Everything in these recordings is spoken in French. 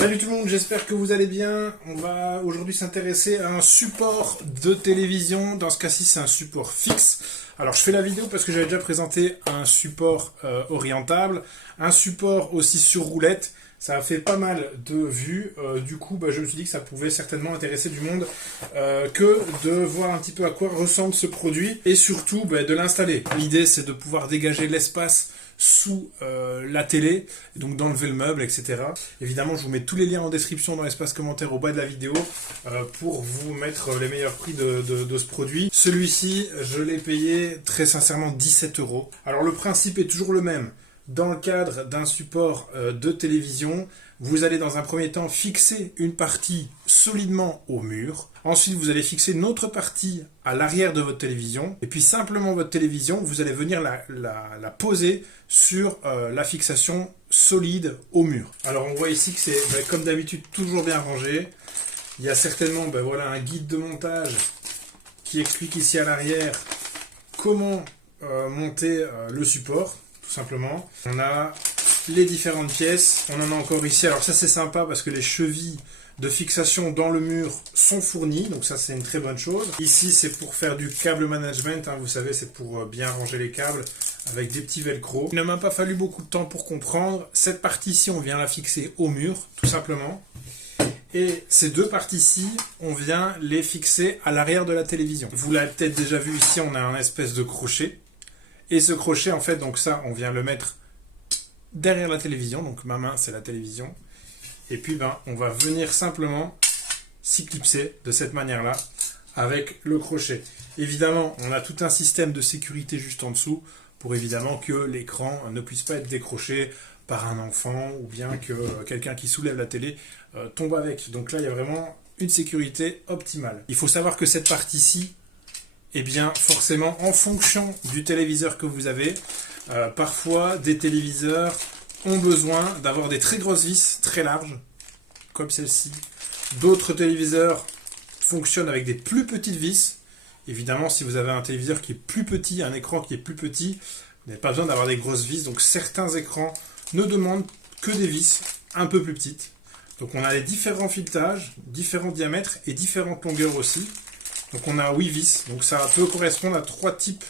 Salut tout le monde, j'espère que vous allez bien. On va aujourd'hui s'intéresser à un support de télévision. Dans ce cas-ci, c'est un support fixe. Alors, je fais la vidéo parce que j'avais déjà présenté un support orientable, un support aussi sur roulette. Ça a fait pas mal de vues. Du coup, je me suis dit que ça pouvait certainement intéresser du monde que de voir un petit peu à quoi ressemble ce produit et surtout de l'installer. L'idée, c'est de pouvoir dégager l'espace sous la télé, donc d'enlever le meuble, etc. Évidemment, je vous mets tous les liens en description dans l'espace commentaire au bas de la vidéo pour vous mettre les meilleurs prix de ce produit. Celui-ci, je l'ai payé très sincèrement 17 €. Alors le principe est toujours le même. Dans le cadre d'un support de télévision, vous allez dans un premier temps fixer une partie solidement au mur. Ensuite, vous allez fixer une autre partie à l'arrière de votre télévision. Et puis simplement votre télévision, vous allez venir la poser sur la fixation solide au mur. Alors on voit ici que c'est comme d'habitude toujours bien rangé. Il y a certainement un guide de montage qui explique ici à l'arrière comment monter le support. Simplement, on a les différentes pièces, on en a encore ici, alors ça c'est sympa parce que les chevilles de fixation dans le mur sont fournies, donc ça c'est une très bonne chose. Ici c'est pour faire du câble management, vous savez c'est pour bien ranger les câbles avec des petits velcro. Il ne m'a pas fallu beaucoup de temps pour comprendre, cette partie-ci on vient la fixer au mur, tout simplement. Et ces deux parties-ci, on vient les fixer à l'arrière de la télévision. Vous l'avez peut-être déjà vu ici, on a un espèce de crochet. Et ce crochet, en fait, donc ça, on vient le mettre derrière la télévision. Donc ma main, c'est la télévision. Et puis, on va venir simplement s'y clipser de cette manière-là avec le crochet. Évidemment, on a tout un système de sécurité juste en dessous pour évidemment que l'écran ne puisse pas être décroché par un enfant ou bien que quelqu'un qui soulève la télé tombe avec. Donc là, il y a vraiment une sécurité optimale. Il faut savoir que cette partie-ci, forcément, en fonction du téléviseur que vous avez, parfois des téléviseurs ont besoin d'avoir des très grosses vis, très larges, comme celle-ci. D'autres téléviseurs fonctionnent avec des plus petites vis. Évidemment, si vous avez un téléviseur qui est plus petit, un écran qui est plus petit, vous n'avez pas besoin d'avoir des grosses vis. Donc certains écrans ne demandent que des vis un peu plus petites. Donc on a les différents filetages, différents diamètres et différentes longueurs aussi. Donc on a 8 vis, donc ça peut correspondre à 3 types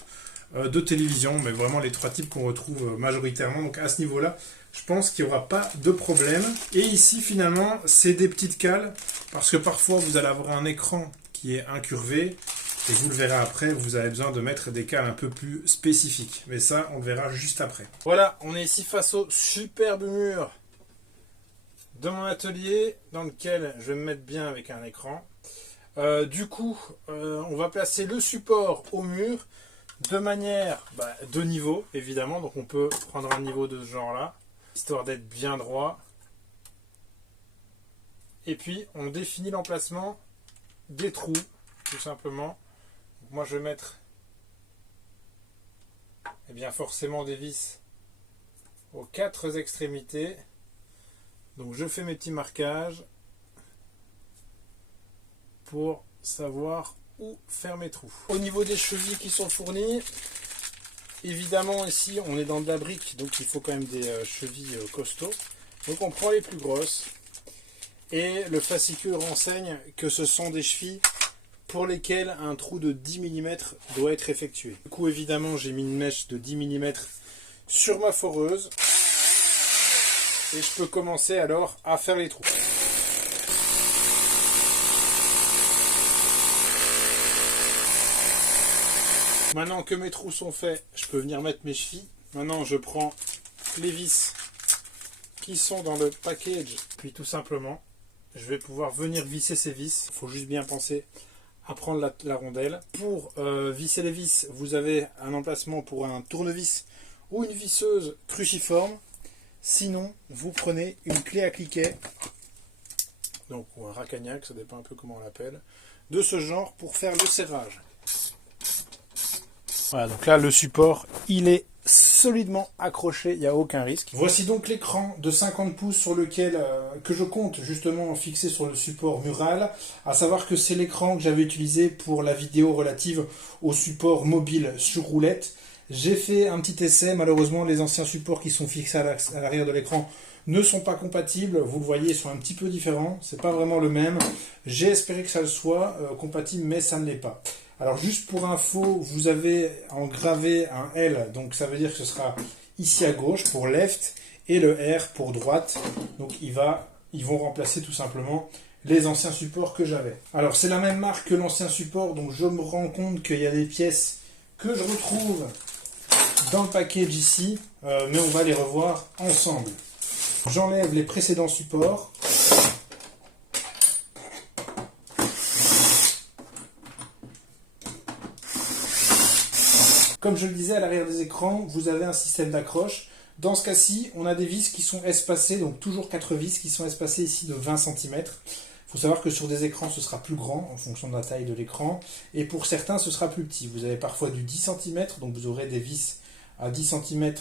de télévision, mais vraiment les 3 types qu'on retrouve majoritairement. Donc à ce niveau-là, je pense qu'il n'y aura pas de problème. Et ici finalement, c'est des petites cales, parce que parfois vous allez avoir un écran qui est incurvé, et vous le verrez après, vous avez besoin de mettre des cales un peu plus spécifiques. Mais ça, on le verra juste après. Voilà, on est ici face au superbe mur de mon atelier, dans lequel je vais me mettre bien avec un écran. Du coup, on va placer le support au mur de manière de niveau, évidemment. Donc on peut prendre un niveau de ce genre-là, histoire d'être bien droit. Et puis, on définit l'emplacement des trous, tout simplement. Donc, moi, je vais mettre forcément des vis aux 4 extrémités. Donc je fais mes petits marquages pour savoir où faire mes trous. Au niveau des chevilles qui sont fournies, évidemment ici on est dans de la brique, donc il faut quand même des chevilles costauds. Donc on prend les plus grosses et le fascicule renseigne que ce sont des chevilles pour lesquelles un trou de 10 mm doit être effectué. Du coup évidemment j'ai mis une mèche de 10 mm sur ma foreuse et je peux commencer alors à faire les trous. Maintenant que mes trous sont faits, je peux venir mettre mes chevilles. Maintenant, je prends les vis qui sont dans le package. Puis tout simplement, je vais pouvoir venir visser ces vis. Il faut juste bien penser à prendre la rondelle. Pour visser les vis, vous avez un emplacement pour un tournevis ou une visseuse cruciforme. Sinon, vous prenez une clé à cliquet, donc ou un racagnac, ça dépend un peu comment on l'appelle, de ce genre pour faire le serrage. Voilà, donc là le support il est solidement accroché, il n'y a aucun risque. Voici donc l'écran de 50 pouces sur lequel que je compte justement fixer sur le support mural, à savoir que c'est l'écran que j'avais utilisé pour la vidéo relative au support mobile sur roulette. J'ai fait un petit essai, malheureusement les anciens supports qui sont fixés à l'arrière de l'écran ne sont pas compatibles. Vous le voyez, ils sont un petit peu différents. C'est pas vraiment le même. J'ai espéré que ça le soit compatible, mais ça ne l'est pas. Alors juste pour info, vous avez engravé un L, donc ça veut dire que ce sera ici à gauche pour left et le R pour droite. Donc ils vont remplacer tout simplement les anciens supports que j'avais. Alors c'est la même marque que l'ancien support, donc je me rends compte qu'il y a des pièces que je retrouve dans le package ici, mais on va les revoir ensemble. J'enlève les précédents supports. Comme je le disais, à l'arrière des écrans, vous avez un système d'accroche. Dans ce cas-ci, on a des vis qui sont espacées, donc toujours 4 vis qui sont espacées ici de 20 cm. Il faut savoir que sur des écrans, ce sera plus grand en fonction de la taille de l'écran. Et pour certains, ce sera plus petit. Vous avez parfois du 10 cm, donc vous aurez des vis à 10 cm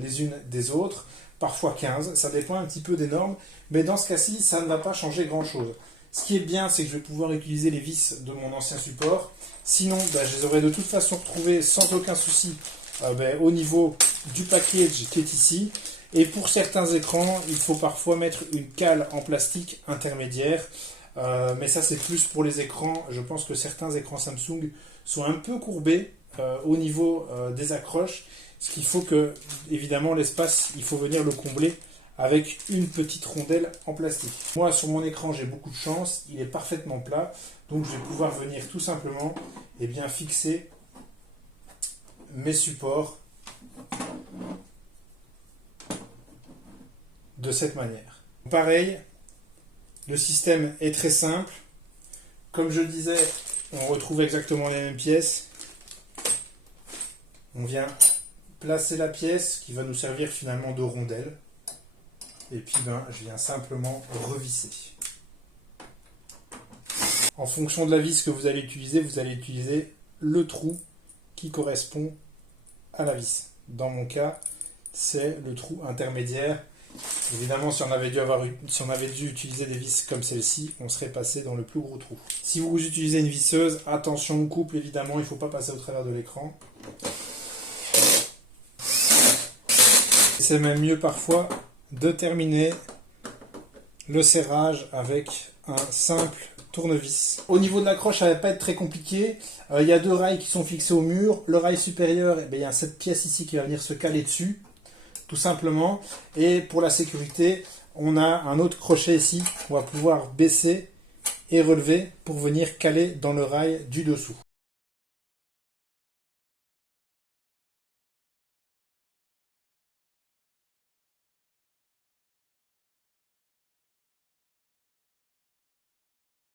les unes des autres. Parfois 15, ça dépend un petit peu des normes. Mais dans ce cas-ci, ça ne va pas changer grand-chose. Ce qui est bien, c'est que je vais pouvoir utiliser les vis de mon ancien support. Sinon, je les aurais de toute façon retrouvées sans aucun souci au niveau du package qui est ici. Et pour certains écrans, il faut parfois mettre une cale en plastique intermédiaire. Mais ça, c'est plus pour les écrans. Je pense que certains écrans Samsung sont un peu courbés au niveau des accroches. Ce qu'il faut que, évidemment, l'espace, il faut venir le combler avec une petite rondelle en plastique. Moi, sur mon écran, j'ai beaucoup de chance. Il est parfaitement plat. Donc, je vais pouvoir venir tout simplement fixer mes supports de cette manière. Pareil, le système est très simple. Comme je le disais, on retrouve exactement les mêmes pièces. On vient placer la pièce qui va nous servir finalement de rondelle. Et puis je viens simplement revisser. En fonction de la vis que vous allez utiliser le trou qui correspond à la vis. Dans mon cas, c'est le trou intermédiaire. Évidemment, si on avait dû utiliser des vis comme celle-ci, on serait passé dans le plus gros trou. Si vous utilisez une visseuse, attention au couple, évidemment, il ne faut pas passer au travers de l'écran. C'est même mieux parfois de terminer le serrage avec un simple tournevis. Au niveau de l'accroche, ça ne va pas être très compliqué. Il y a 2 rails qui sont fixés au mur. Le rail supérieur, il y a cette pièce ici qui va venir se caler dessus, tout simplement. Et pour la sécurité, on a un autre crochet ici qu'on va pouvoir baisser et relever pour venir caler dans le rail du dessous.